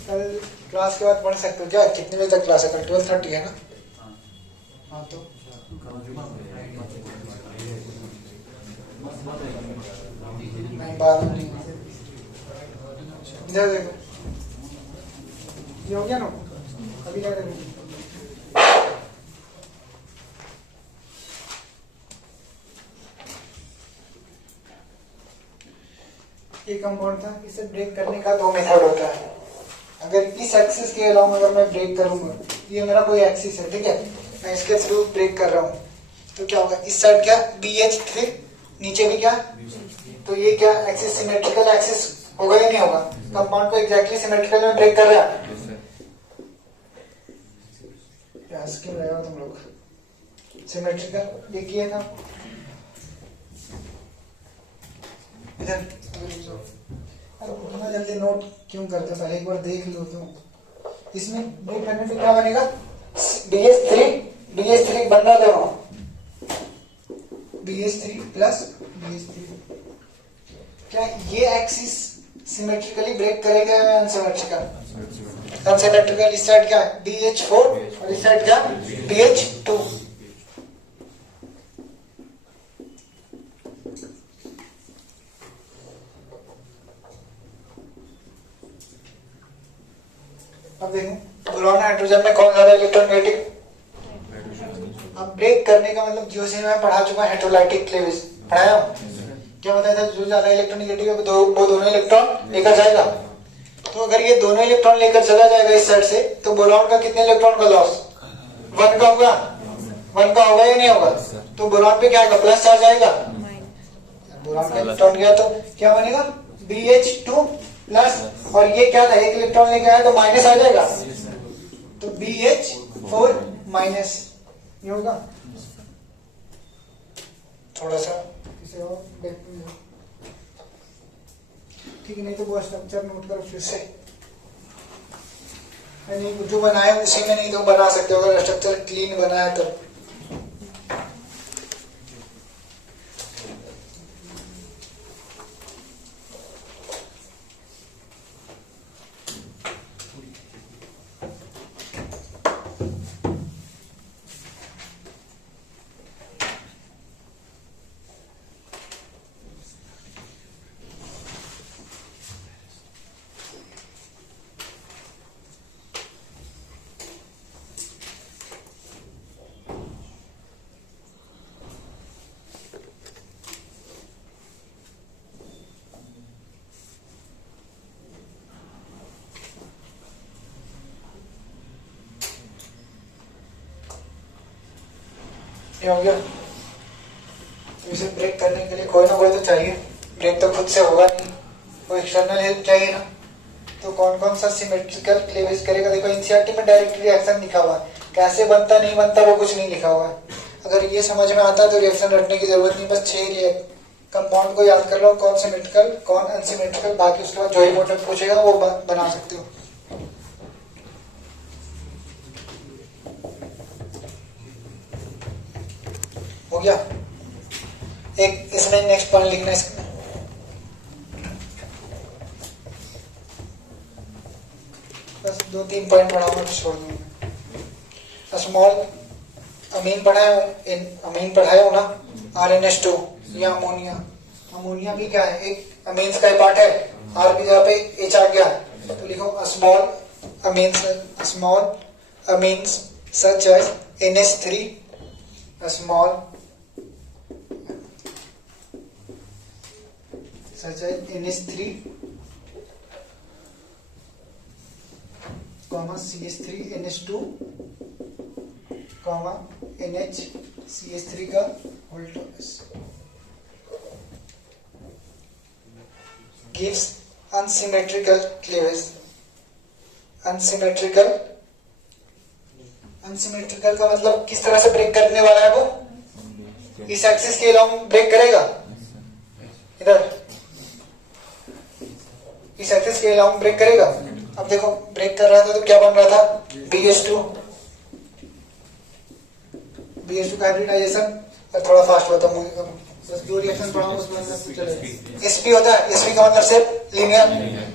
कल क्लास के बाद पढ़ सकते हो क्या, कितने बजे तक क्लास है कल? 12:30 है ना? हाँ तो नहीं, बाद में नहीं। इधर देखो, ये हो गया ना, अभी क्या देखो, ये कंपाउंड था, इसे ब्रेक करने का दो मेथड होता है। अगर इस एक्सिस के अलावा अगर मैं ब्रेक करूंगा, ये मेरा कोई एक्सिस है, ठीक है, मैं इसके थ्रू ब्रेक कर रहा हूँ, तो क्या होगा, इस साइड क्या BH3, नीचे भी क्या, तो ये क्या एक्सिस सिमेट्रिकल एक्सिस होगा या नहीं होगा? कंपाउंड को एग्जैक्टली सिमेट्रिकल में ब्रेक कर रहा है। क्यों लगाओ तुम लोग सिमेट्रिकल, देखिए था इधर, इतना जल्दी नोट क्यों करते हो, पहले एक बार देख लो तो। इसमें ब्रेक करने से क्या बनेगा, BH3 बन रहा था, BH3 प्लस BH3, क्या ये एक्सिस सिमेट्रिकली ब्रेक करेगा या अनसिमेट्रिकल? अनसिमेट्रिकल। इस साइड क्या है BH4 और इस साइड क्या BH2। अब देखो बोरॉन हाइड्रोजन में कौन ज्यादा इलेक्ट्रोनेगेटिव? अब ब्रेक करने का मतलब जो से मैं पढ़ा चुका हेटेरोलाइटिक क्लेवेज पढ़ाया हूं, क्या बताया था, जो ज्यादा इलेक्ट्रोनेगेटिव है वो दोनों इलेक्ट्रॉन लेकर जाएगा। तो अगर ये दोनों इलेक्ट्रॉन लेकर चला जाएगा इस साइड से, तो बोरॉन का कितने इलेक्ट्रॉन का लॉस, 1 का होगा, 1 का होगा या नहीं होगा? तो बोरॉन पे क्या आएगा, प्लस चार्ज आएगा। बोरॉन का इलेक्ट्रॉन गया तो क्या बनेगा, BH2 प्लस, और ये क्या था, एक इलेक्ट्रॉन लेके आया तो माइनस आ जाएगा, तो BH4 माइनस, ये होगा। थोड़ा सा इसे और देखते हैं, ठीक है, नहीं तो वो स्ट्रक्चर नोट करो फिर से, नहीं जो बनाया उसी में नहीं तो बना सकते हो अगर स्ट्रक्चर क्लीन बना है तो। हो गया, तो इसे ब्रेक करने के लिए कोई ना कोई तो चाहिए, ब्रेक तो खुद से होगा नहीं, कोई एक्सटर्नल हेल्प चाहिए ना। तो कौन कौन सा सिमेट्रिकल क्लेवेज करेगा, देखो एनसीईआरटी में डायरेक्ट रिएक्शन लिखा हुआ है, कैसे बनता नहीं बनता वो कुछ नहीं लिखा हुआ है। अगर ये समझ में आता है तो रिएक्शन रटने की जरूरत नहीं, बस 6 कंपाउंड को याद कर लो, कौन सिमेट्रिकल कौन अनसिमेट्रिकल, बाकी उसके बाद जो ही मोटर पूछेगा वो बना सकते हो। हो गया, एक इसमें नेक्स्ट पॉइंट लिखना है, इसमें बस 2-3 पॉइंट पढ़ाऊंगा तो छोड़ दूंगा। स्मॉल अमीन पढ़ाया हो ना, RNS2 या अमोनिया। अमोनिया भी क्या है, एक अमीन्स का पार्ट है, आर की जगह पे एच आ गया तो लिखो small amines such as NH3, small such as NH3, CH3 NH2, NH CH3 का whole twice gives unsymmetrical cleavage. Unsymmetrical का मतलब किस तरह से ब्रेक करने वाला है वो? इस एक्सिस के अलोंग ब्रेक करेगा, इधर इस एक्सिस के अलोंग ब्रेक करेगा। अब देखो ब्रेक कर रहा था तो क्या बन रहा था? BH2 का हाइब्रिडाइजेशन। थोड़ा फास्ट होता है, बस दो रिएक्शन पढ़ाऊंगा उसमें चलेगा। sp होता है, sp का मतलब सिर्फ लीनियर,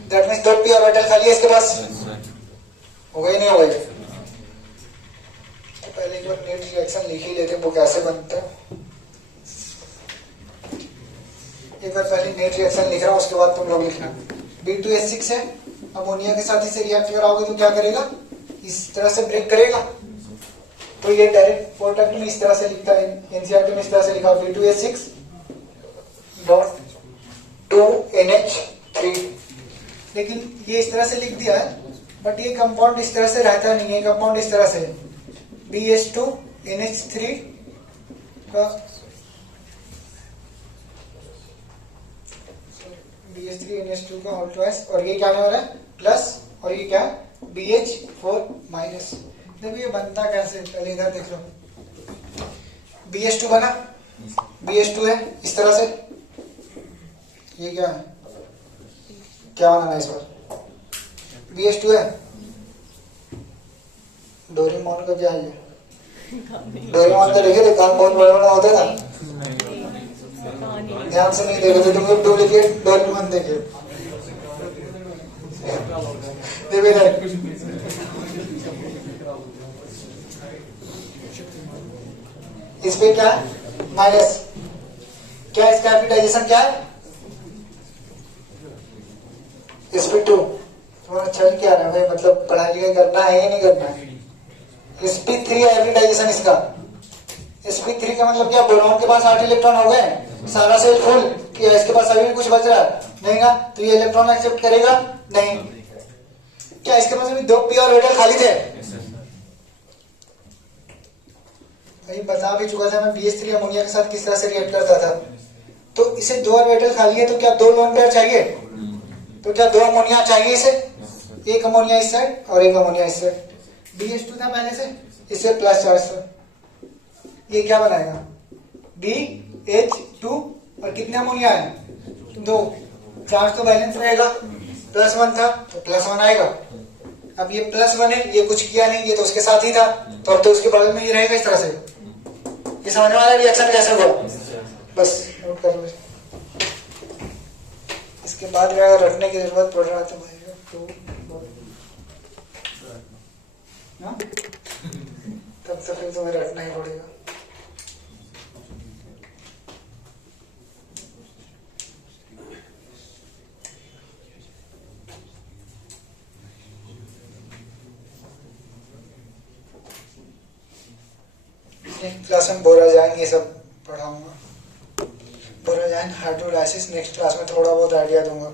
दैट मींस दो p ऑर्बिटल खाली है इसके पास। हो गई नहीं हो गई? तो पहले एक बार नेट रिएक्शन लिख ही लेते हैं वो कैसे बनता है। एक बार पहले नेट रिएक्शन लिख रहा हूं, उसके बाद तुम लोग लिखना। B2H6 है, अमोनिया के साथ इसे रिएक्ट कराओगे तो क्या करेगा? इस तरह से ब्रेक करेगा। तो ये डायरेक्ट प्रोडक्ट में इस तरह से लिखता है, एनसीईआरटी में इस तरह से लिखा B2H6.2NH3। लेकिन ये इस तरह से लिख दिया है, बट ये कंपाउंड इस तरह से रहता नहीं है। कंपाउंड इस तरह से BH2NH3 का BH3NH2 का होल ट्वाइस, और ये क्या हो रहा है? प्लस, और ये क्या है? BH4 minus. देखो ये बनता कैसे, पहले इधर देख लो। BH2 बना, BH2 है इस तरह से। ये क्या है? क्या बनाना है इस बार? BH2 है। डोरेमोन का क्या है? डोरेमोन का देखे थे, काम बहुत बड़ा बड़ा होता था। ध्यान से नहीं देखे थे तुम लोग, डुप्लीकेट डोरेमोन देखे। देखो इधर इस पे क्या है? माइनस। क्या इसका हाइब्रिडाइजेशन क्या है? sp2। तुम्हारा चल क्या रहा है भाई? मतलब पढ़ाई लिखाई करना है या नहीं करना है? sp3 हाइब्रिडाइजेशन इसका। sp3 का मतलब क्या? बोरॉन के पास 8 इलेक्ट्रॉन हो गए, सारा सेल फुल किया, इसके पास अभी भी कुछ बच रहा है नहीं ना, तो ये इलेक्ट्रॉन एक्सेप्ट करेगा नहीं। क्या इसके पास अभी 2 p ऑर्बिटल खाली थे? अभी बता भी चुका था मैं BH3 अमोनिया के साथ किस तरह से रिएक्ट करता था। तो इसे 2 ऑर्बिटल खाली है, तो क्या 2 लोन पेयर चाहिए? तो क्या 2 अमोनिया चाहिए इसे? एक अमोनिया इस साइड और एक अमोनिया इस साइड। BH2 था पहले से, इससे प्लस चार्ज था, ये क्या बनाएगा? BH2, और कितने अमोनिया है? 2। चार्ज तो बैलेंस रहेगा, +1 था तो +1 आएगा। अब ये +1 है, ये कुछ किया नहीं, ये तो उसके साथ ही था, तो अब तो उसके बगल में ये रहेगा इस तरह से। ये समझ में आ रहा है रिएक्शन कैसे हुआ? बस नोट कर लो। इसके बाद अगर रखने की जरूरत पड़ रहा है तो तब तो फिर तुम्हें रखना ही पड़ेगा। क्लास में बोराजाइन ये सब पढ़ाऊंगा, बोराजाइन हाइड्रोलाइसिस नेक्स्ट क्लास में थोड़ा बहुत आइडिया दूंगा।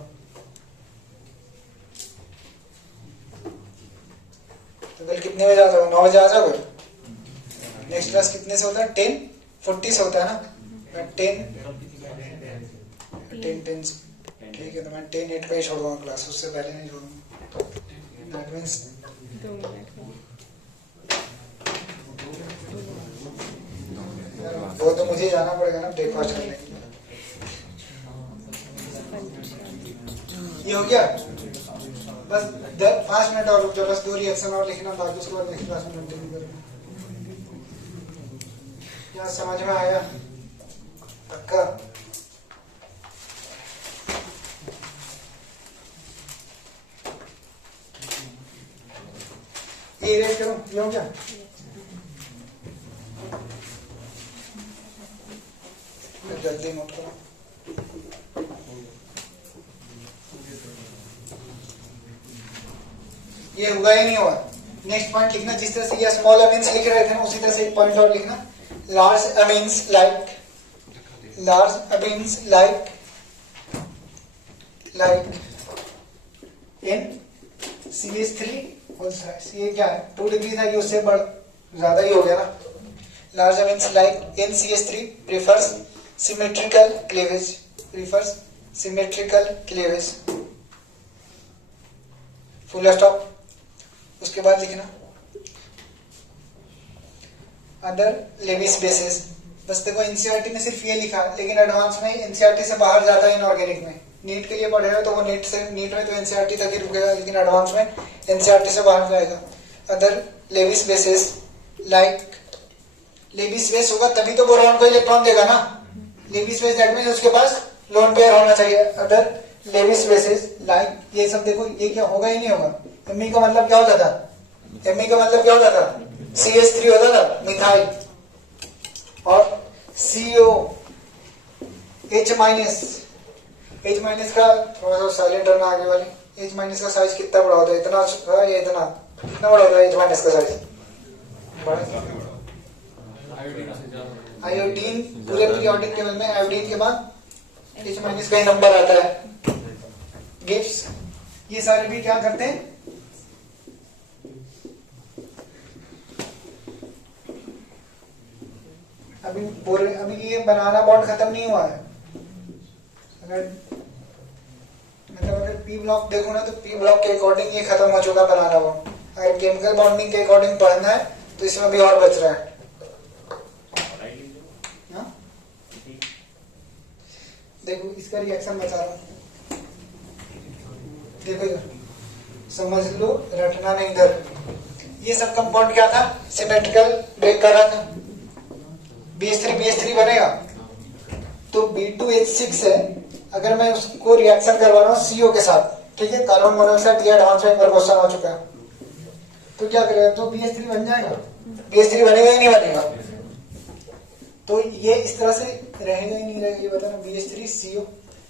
तो कल कितने बजे आता होगा? 9 बजे आ जाओगे? नेक्स्ट क्लास कितने से होता है? 10:40 से होता है ना? मैं 10 ठीक है, तो मैं 10:08 पे ही छोड़ूंगा क्लास, उससे पहले नहीं छोड़ूंगा। दैट मींस 2 मिनट वो तो मुझे जाना पड़ेगा ना ब्रेकफास्ट करने के लिए। ये हो गया? बस 5 मिनट और रुक जाओ, बस 2 रिएक्शन और लिखना, बाकी उसके बाद नेक्स्ट क्लास में कंटिन्यू करेंगे। क्या समझ में आया? पक्का? ये इरेज करो, ये हो गया? जल्दी नोट करो। ये हुआ ही नहीं हुआ। नेक्स्ट पॉइंट लिखना, जिस तरह से ये स्मॉल अमीन्स लिख रहे थे ना उसी तरह से एक पॉइंट और लिखना, large amines like in CH3 whole size. ये क्या है 2 डिग्री था, ये उससे ज्यादा ही हो गया ना। Large amines like in CH3 prefers symmetrical cleavage, full stop. उसके बाद लिखना अदर लेविस बेसिस। बस देखो एनसीईआरटी में सिर्फ ये लिखा है, लेकिन एडवांस में एनसीईआरटी से बाहर जाता है इनऑर्गेनिक में। नीट के लिए पढ़ेगा तो वो नीट में तो एनसीईआरटी तक ही रुकेगा, लेकिन एडवांस में एनसीईआरटी से बाहर जाएगा। Other Lewis bases like, Lewis base होगा तभी तो बोरॉन को इलेक्ट्रॉन देगा ना। लेविस बेस दैट मींस उसके पास लोन पेयर होना चाहिए। अदर लेविस बेसिस लाइक, ये सब देखो ये क्या होगा ही नहीं होगा। एमई का मतलब क्या होता था, CH3 होता था मिथाइल, और CO H माइनस का थोड़ा सा साइलेंट रहना आगे वाले। H माइनस का साइज कितना बड़ा होता है, इतना या इतना, कितना बड़ा होता है H माइनस का साइज? आयोडीन पूरे पीरियोडिक टेबल में आयोडीन के बाद H माइनस का ही नंबर आता है। गिब्स, ये सारे भी क्या करते हैं, अभी ये बनाना बॉन्ड खत्म नहीं हुआ है। अगर पी ब्लॉक देखो ना तो पी ब्लॉक के अकॉर्डिंग ये खत्म हो चुका बनाना बॉन्ड। अगर केमिकल बॉन्डिंग के अकॉर्डिंग पढ़ना है तो इसमें भी और बच रहा है। देखो इसका रिएक्शन बचा रहा हूं, देखो इधर समझ लो, रटना नहीं इधर। ये सब कंपाउंड क्या था, सिमेट्रिकल ब्रेक कर रहा था। BH3 बनेगा तो B2H6 है। अगर मैं उसको रिएक्शन करवा रहा हूँ CO के साथ, ठीक है, कार्बन मोनोऑक्साइड, ये एडवांस में क्वेश्चन आ चुका है, तो क्या करेगा, तो BH3 बन जाएगा। BH3 बनेगा ही नहीं बनेगा, तो ये इस तरह से रहेगा ही नहीं रहेगा, ये बताना। BH3CO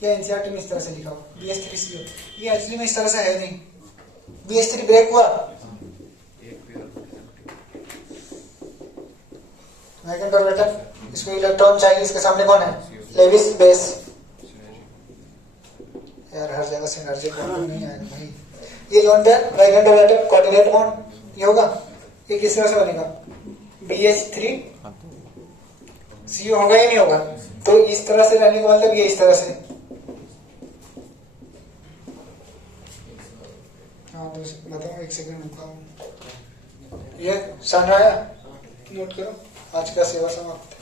या एनसीईआरटी में इस तरह से लिखा हुआ BH3CO, ये एक्चुअली में इस तरह से है नहीं। BH3 ब्रेक हुआ, इसको इलेक्ट्रॉन चाहिए, इसके सामने कौन है, लेविस बेस। यार हर जगह सिनर्जी बॉन्ड नहीं आएगा भाई। ये lone pair right hand atom coordinate bond, ये होगा, ये किस तरह से बनेगा, BH3CO होगा ही नहीं होगा। तो इस तरह से रहने का मतलब ये इस तरह से, हाँ बताओ, एक सेकंड रुका। ये सन आया, नोट करो। आज का सेवा समाप्त।